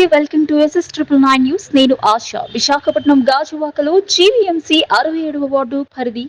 నమస్తే, welcome to SS999 news. నేను ఆశ. విశాఖపట్నం గాజువాకలో జీవీఎంసీ 67వ వార్డు పరిధి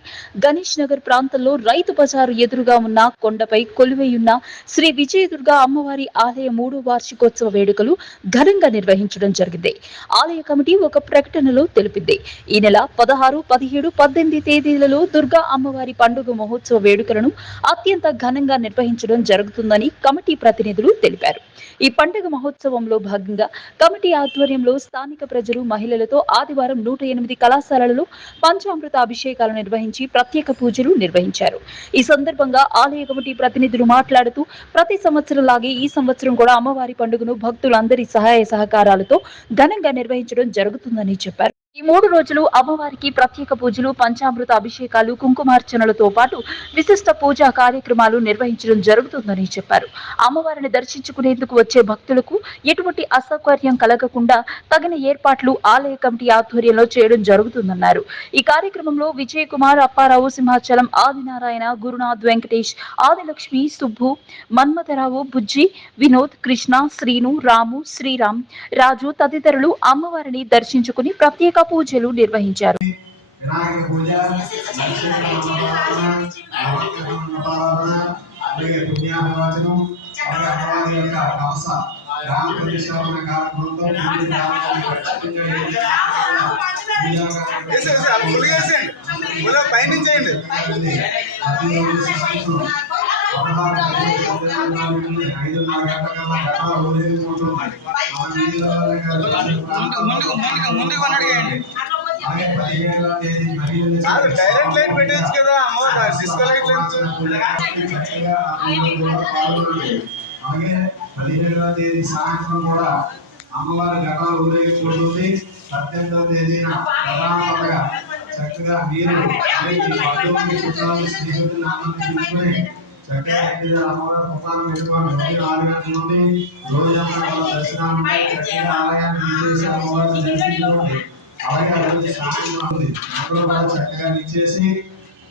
గణేష్ నగర్ ప్రాంతంలో రైతు బజారు ఎదురుగా ఉన్న కొండపై కొలువైయున్న శ్రీ విజయదుర్గ అమ్మవారి ఆలయ 3వ వార్షికోత్సవ వేడుకలు ఘనంగా నిర్వహించడం జరిగింది. ఆలయ కమిటీ ఒక ప్రకటనలో తెలిపింది. ఈ నెల 16, 17, 18 తేదీలలో దుర్గా అమ్మవారి పండుగ మహోత్సవ వేడుకలను అత్యంత ఘనంగా నిర్వహించడం జరుగుతుందని కమిటీ ప్రతినిధులు తెలిపారు. ఈ పండుగ మహోత్సవంలో భాగంగా కమిటీ ఆధ్వర్యంలో స్థానిక ప్రజలు, మహిళలతో ఆదివారం 108 కళాశాలలలో పంచామృత అభిషేకాలు నిర్వహించి ప్రత్యేక పూజలు నిర్వహించారు. ఈ సందర్భంగా ఆలయ కమిటీ ప్రతినిధులు మాట్లాడుతూ ప్రతి సంవత్సరం లాగే ఈ సంవత్సరం కూడా అమ్మవారి పండుగను భక్తులందరి సహాయ సహకారాలతో ఘనంగా నిర్వహించడం జరుగుతుందని చెప్పారు. ఈ 3 రోజులు అమ్మవారికి ప్రత్యేక పూజలు, పంచామృత అభిషేకాలు, కుంకుమార్చనలతో పాటు విశిష్ట పూజా కార్యక్రమాలు నిర్వహించడం జరుగుతుందని చెప్పారు. అమ్మవారిని దర్శించుకునేందుకు వచ్చే భక్తులకు ఎటువంటి అసౌకర్యం కలగకుండా తగిన ఏర్పాట్లు ఆలయ కమిటీ ఆధ్వర్యంలో చేయడం జరుగుతుందన్నారు. ఈ కార్యక్రమంలో విజయ్ కుమార్, అప్పారావు, సింహాచలం, ఆదినారాయణ, గురునాథ్, వెంకటేష్, ఆదిలక్ష్మి, సుబ్బు, మన్మథరావు, బుజ్జి, వినోద్, కృష్ణ, శ్రీను, రాము, శ్రీరామ్, రాజు తదితరులు అమ్మవారిని దర్శించుకుని ప్రత్యేక పూజలు నిర్వహించారు. డైరెక్ట్ లైట్ పెట్టచ్చు కదా అమ్మవారు డిస్కో లైట్ అలాగే 17వ తేదీ సాయంత్రం కూడా అమ్మవారి ఘటాలు ఊరేగించుకుంటుంది. 18వ తేదీన ప్రధానంగా చక్కగా మీరు స్నేహితులు ఆనందించుకుని చక్కగా అమ్మవారి పుట్టాన్ని పెట్టుకోండి. 6 గంటల నుండి రోజంతా దర్శనాలు చక్కగా ఆలయాన్ని అమ్మవారిని దర్శించుకోండి. అలాగే రోజు సాయంత్రం ఉంది అందులో కూడా చక్కగా ఇచ్చేసి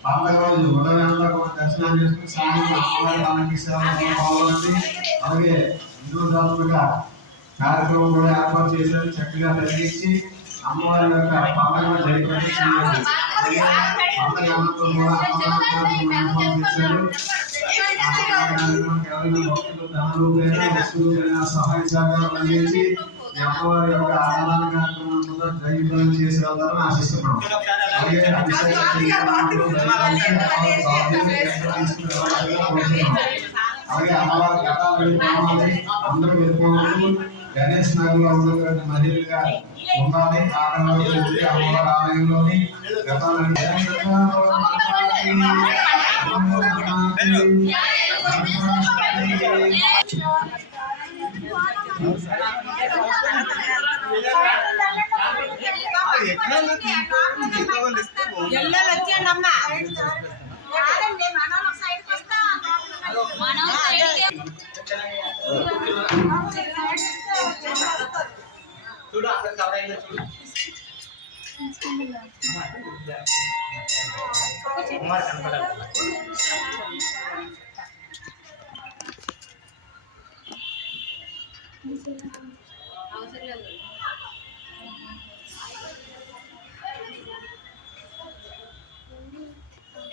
పండుగ రోజు ఉదయం అంతా కూడా దర్శనం చేసుకుని సాయంత్రం అమ్మవారి ఆలయానికి సేవలు పాల్గొనండి. అలాగే హిందూధాత్మక కార్యక్రమం కూడా ఏర్పాటు చేశారు. చక్కగా జరిగించి అమ్మవారి యొక్క పండుగ జరిపేసి పండుగ అనంతరం కూడా అన్నదానం చేశారు. భక్తులు ధనరూపేణ వస్తువులైన సహాయ సహకారం అందించి అమ్మవారి యొక్క ఆరాధన కార్యక్రమం జయప్రదం చేసి వెళ్తారని ఆశిస్తున్నాం. అలాగే అలాగే అమ్మవారి ఘటాలు వెళ్ళిపోవాలి, అందరూ వెళ్ళిపోవాలి. గణేష్ నగర్ లో ఉన్నటువంటి మహిళలుగా ఉండాలి. ఆడవాళ్ళు అమ్మవారి ఆలయంలోని ఘటాలు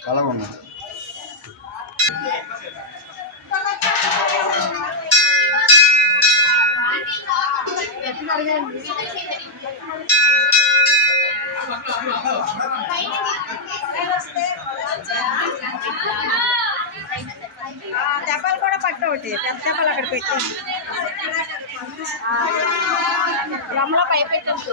చాలా బాగుంది. దెబ్బలు కూడా పట్టు ఒకటి పెద్ద దెబ్బలు అక్కడ పెట్టండి. డ్రమ్లో పై పెట్టండి.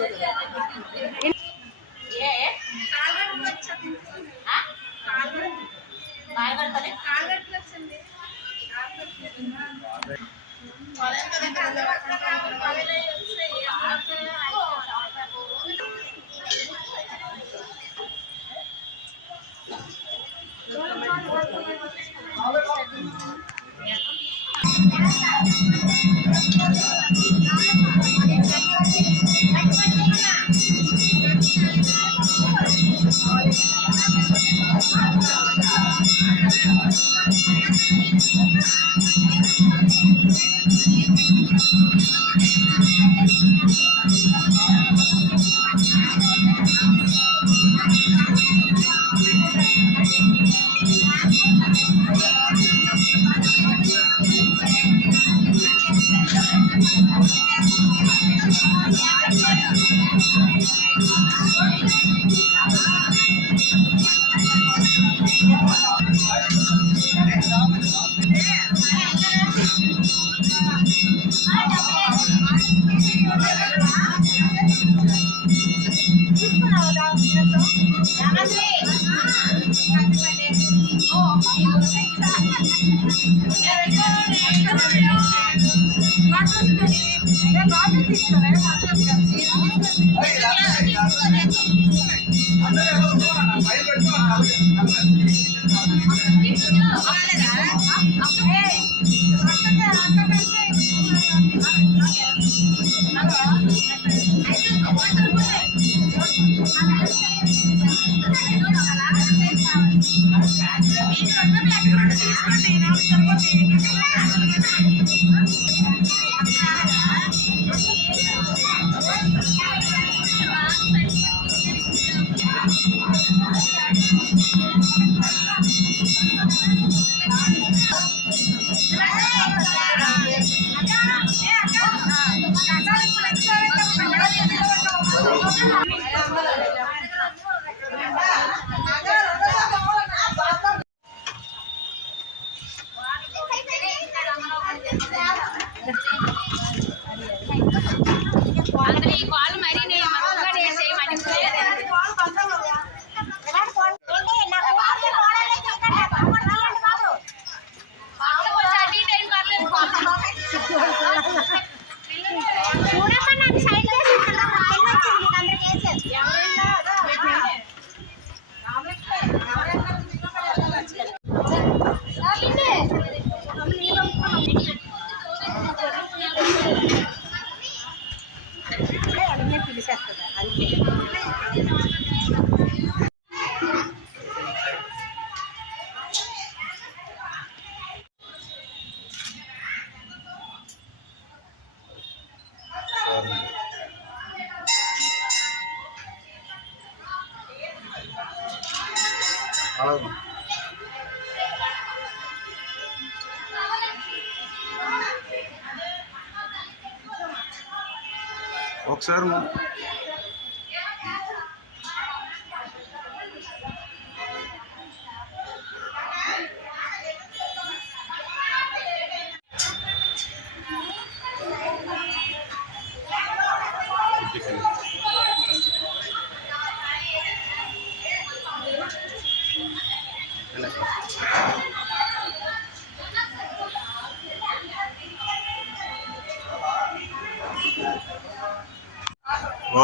ఒకసారి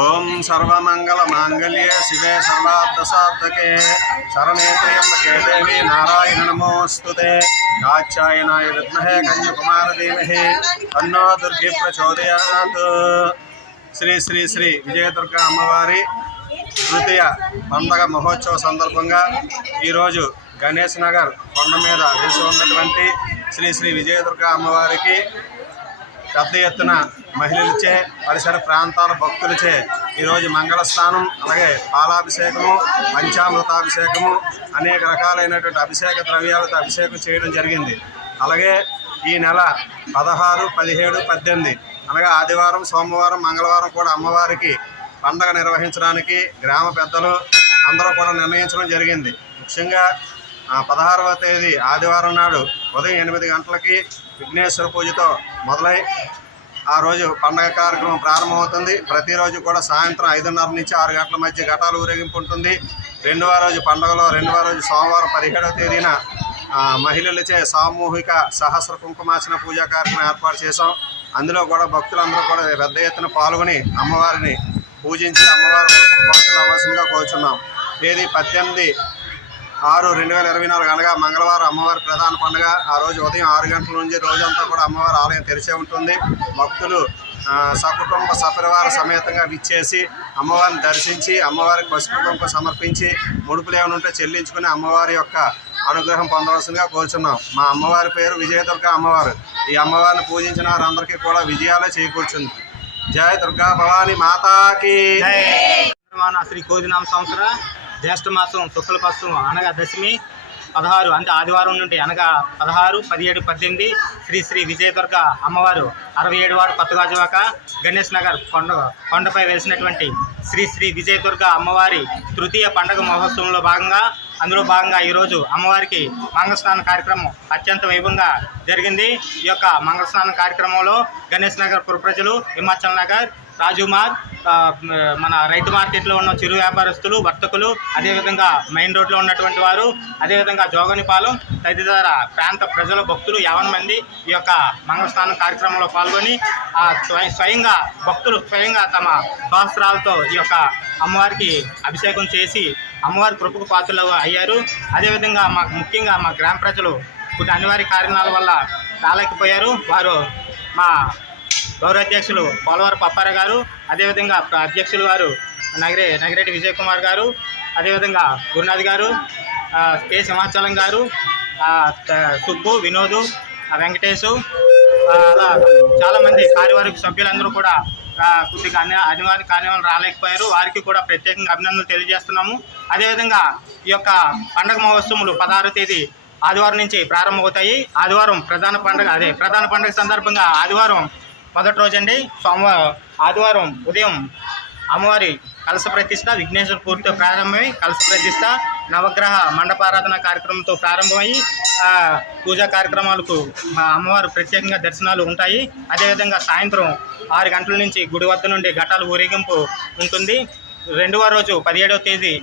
ఓం సర్వమంగళ మాంగళ్యే శివే సర్వార్థసాధకే శరణే త్ర్యంబకే దేవి నారాయణ నమోస్తుతే కాత్యాయనాయ విద్మహే కన్యాకుమార ధీమహి తన్నో దుర్గే ప్రచోదయాత్. శ్రీ శ్రీ శ్రీ విజయదుర్గా అమ్మవారి తృతీయ పండగ మహోత్సవ సందర్భంగా ఈరోజు గణేష్ నగర్ కొండ మీద వేసి ఉన్నటువంటి శ్రీ శ్రీ విజయదుర్గా అమ్మవారికి పెద్ద ఎత్తున మహిళలచే పరిసర ప్రాంతాల భక్తులచే ఈరోజు మంగళస్నానం, అలాగే పాలాభిషేకము, పంచామృతాభిషేకము, అనేక రకాలైనటువంటి అభిషేక ద్రవ్యాలతో అభిషేకం చేయడం జరిగింది. అలాగే ఈ నెల 16, 17, 18 అనగా ఆదివారం, సోమవారం, మంగళవారం కూడా అమ్మవారికి పండగ నిర్వహించడానికి గ్రామ పెద్దలు అందరూ కూడా నిర్ణయించడం జరిగింది. ముఖ్యంగా 16వ తేదీ ఆదివారం నాడు ఉదయం 8 గంటలకి విఘ్నేశ్వర పూజతో మొదలై ఆ రోజు పండగ కార్యక్రమం ప్రారంభమవుతుంది. ప్రతిరోజు కూడా సాయంత్రం 5:30 నుంచి 6 గంటల మధ్య ఘటాలు ఊరేగింపు ఉంటుంది. రెండవ రోజు పండుగలో రెండవ రోజు సోమవారం 17వ తేదీన మహిళలచే సామూహిక సహస్ర కుంకుమార్చన పూజా కార్యక్రమం ఏర్పాటు చేశాం. అందులో కూడా భక్తులందరూ కూడా పెద్ద ఎత్తున పాల్గొని అమ్మవారిని పూజించి అమ్మవారి భక్తులు అవ్వాల్సిందిగా కోరుచున్నాం. తేదీ 18/6/2024 అనగా మంగళవారం అమ్మవారి ప్రధాన పండుగ. ఆ రోజు ఉదయం 6 గంటల నుంచి రోజంతా కూడా అమ్మవారి ఆలయం తెరిచే ఉంటుంది. భక్తులు సకుటుంబ సపరివార సమేతంగా విచ్చేసి అమ్మవారిని దర్శించి అమ్మవారికి పసుపు కుంకుమ సమర్పించి ముడుపులు ఏమైనా ఉంటే చెల్లించుకుని అమ్మవారి యొక్క అనుగ్రహం పొందవలసిందిగా కోరుచున్నాం. మా అమ్మవారి పేరు విజయదుర్గా అమ్మవారు. ఈ అమ్మవారిని పూజించిన వారందరికీ కూడా విజయాలే చేకూర్చుంది. జయ దుర్గా భవాని మాతాకి. శ్రీ కోదినామ సంవత్సర జ్యేష్ఠ మాసం శుక్లపక్షం అనగా దశమి 16 అంటే ఆదివారం నుండి అనగా 16, 17, 18 శ్రీ విజయదుర్గ అమ్మవారు 67 వారు కొత్త గాజువాక గణేష్ నగర్ కొండపై వెలిసినటువంటి శ్రీ విజయదుర్గ అమ్మవారి తృతీయ పండుగ మహోత్సవంలో భాగంగా ఈరోజు అమ్మవారికి మంగళస్నాన కార్యక్రమం అత్యంత వైభవంగా జరిగింది. ఈ యొక్క మంగళస్నాన కార్యక్రమంలో గణేష్ నగర్ పుర ప్రజలు, హిమాచల్ నగర్, రాజుమార్, మన రైతు మార్కెట్లో ఉన్న చిరు వ్యాపారస్తులు, వర్తకులు, అదేవిధంగా మెయిన్ రోడ్లో ఉన్నటువంటి వారు, అదేవిధంగా జోగనిపాలెం తదితర ప్రాంత ప్రజలు, భక్తులు 50 మంది ఈ యొక్క మంగళస్నానం కార్యక్రమంలో పాల్గొని స్వయంగా భక్తులు తమ సహస్రాలతో ఈ యొక్క అమ్మవారికి అభిషేకం చేసి అమ్మవారి కృపకు పాత్రలు అయ్యారు. అదేవిధంగా ముఖ్యంగా మా గ్రామ ప్రజలు కొన్ని అనివార్య కారణాల వల్ల రాలేకపోయారు. వారు మా గౌరవ అధ్యక్షులు పోలవరం పప్పారావు గారు, అదేవిధంగా అధ్యక్షులు వారు నగిరెడ్డి విజయ్ కుమార్ గారు, అదేవిధంగా గురునాథ్ గారు, కె సింహాచలం గారు, సుబ్బు, వినోదు, వెంకటేశు, అలా చాలామంది కార్యవర్గ సభ్యులందరూ కూడా కొద్దిగా అనివార్య కార్యాలు రాలేకపోయారు. వారికి కూడా ప్రత్యేకంగా అభినందనలు తెలియజేస్తున్నాము. అదేవిధంగా ఈ యొక్క పండుగ మహోత్సవములు 16వ తేదీ ఆదివారం నుంచి ప్రారంభమవుతాయి. ఆదివారం ప్రధాన పండుగ సందర్భంగా ఆదివారం మొదటి రోజండి. ఆదివారం ఉదయం అమ్మవారి కలశ ప్రతిష్ట, విఘ్నేశ్వర పూర్తితో ప్రారంభమై కలశ ప్రతిష్ట, నవగ్రహ మండపారాధన కార్యక్రమంతో ప్రారంభమై పూజా కార్యక్రమాలకు అమ్మవారు ప్రత్యేకంగా దర్శనాలు ఉంటాయి. అదేవిధంగా సాయంత్రం 6 గంటల నుంచి గుడి వద్ద నుండి ఘటాలు ఊరేగింపు ఉంటుంది. రెండవ రోజు 17వ తేదీ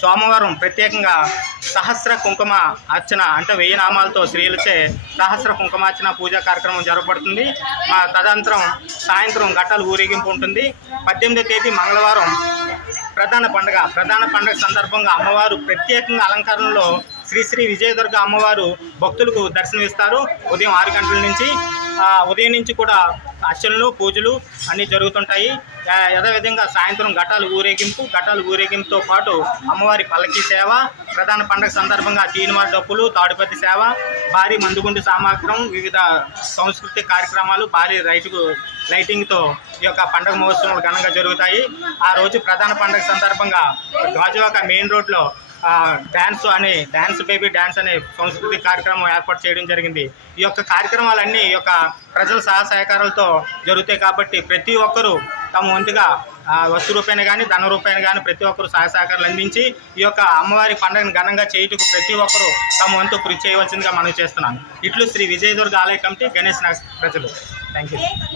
సోమవారం ప్రత్యేకంగా సహస్ర కుంకుమ అర్చన అంటే 1000 నామాలతో స్త్రీలచే సహస్ర కుంకుమార్చన పూజా కార్యక్రమం జరగబడుతుంది. తదనంతరం సాయంత్రం ఘటాలు ఊరేగింపు ఉంటుంది. 18వ తేదీ మంగళవారం ప్రధాన పండుగ సందర్భంగా అమ్మవారు ప్రత్యేకంగా అలంకరణలో శ్రీ విజయదుర్గ అమ్మవారు భక్తులకు దర్శనమిస్తారు. ఉదయం 6 గంటల నుంచి ఉదయం నుంచి కూడా అర్చనలు, పూజలు అన్నీ జరుగుతుంటాయి. యథావిధంగా సాయంత్రం ఘటాలు ఊరేగింపుతో పాటు అమ్మవారి పల్లకి సేవ, ప్రధాన పండుగ సందర్భంగా తీన్మార్ డప్పులు, తాడుపత్తి సేవ, భారీ మందుగుండు సామాగ్రం, వివిధ సాంస్కృతిక కార్యక్రమాలు, భారీ లైటింగ్తో ఈ యొక్క పండుగ మహోత్సవాలు ఘనంగా జరుగుతాయి. ఆ రోజు ప్రధాన పండుగ సందర్భంగా గాజువాక మెయిన్ రోడ్లో డాన్స్ బేబీ డాన్స్ అనే సంస్కృతి కార్యక్రమం ఏర్పాటు చేయడం జరిగింది. ఈ యొక్క కార్యక్రమాలన్నీ ఈ యొక్క ప్రజల సహకారాలతో జరుగుతాయి కాబట్టి ప్రతి ఒక్కరూ తమ వంతుగా వస్తు రూపాయన కానీ ధన రూపాయన కానీ ప్రతి ఒక్కరు సహకారాలు అందించి ఈ యొక్క అమ్మవారి పండుగను ఘనంగా చేయుటకు ప్రతి ఒక్కరూ తమ వంతు కృషి చేయవలసిందిగా మనం చేస్తున్నాను. ఇట్లు శ్రీ విజయదుర్గ ఆలయ కమిటీ, గణేష్ నగర్ ప్రజలు. Thank you.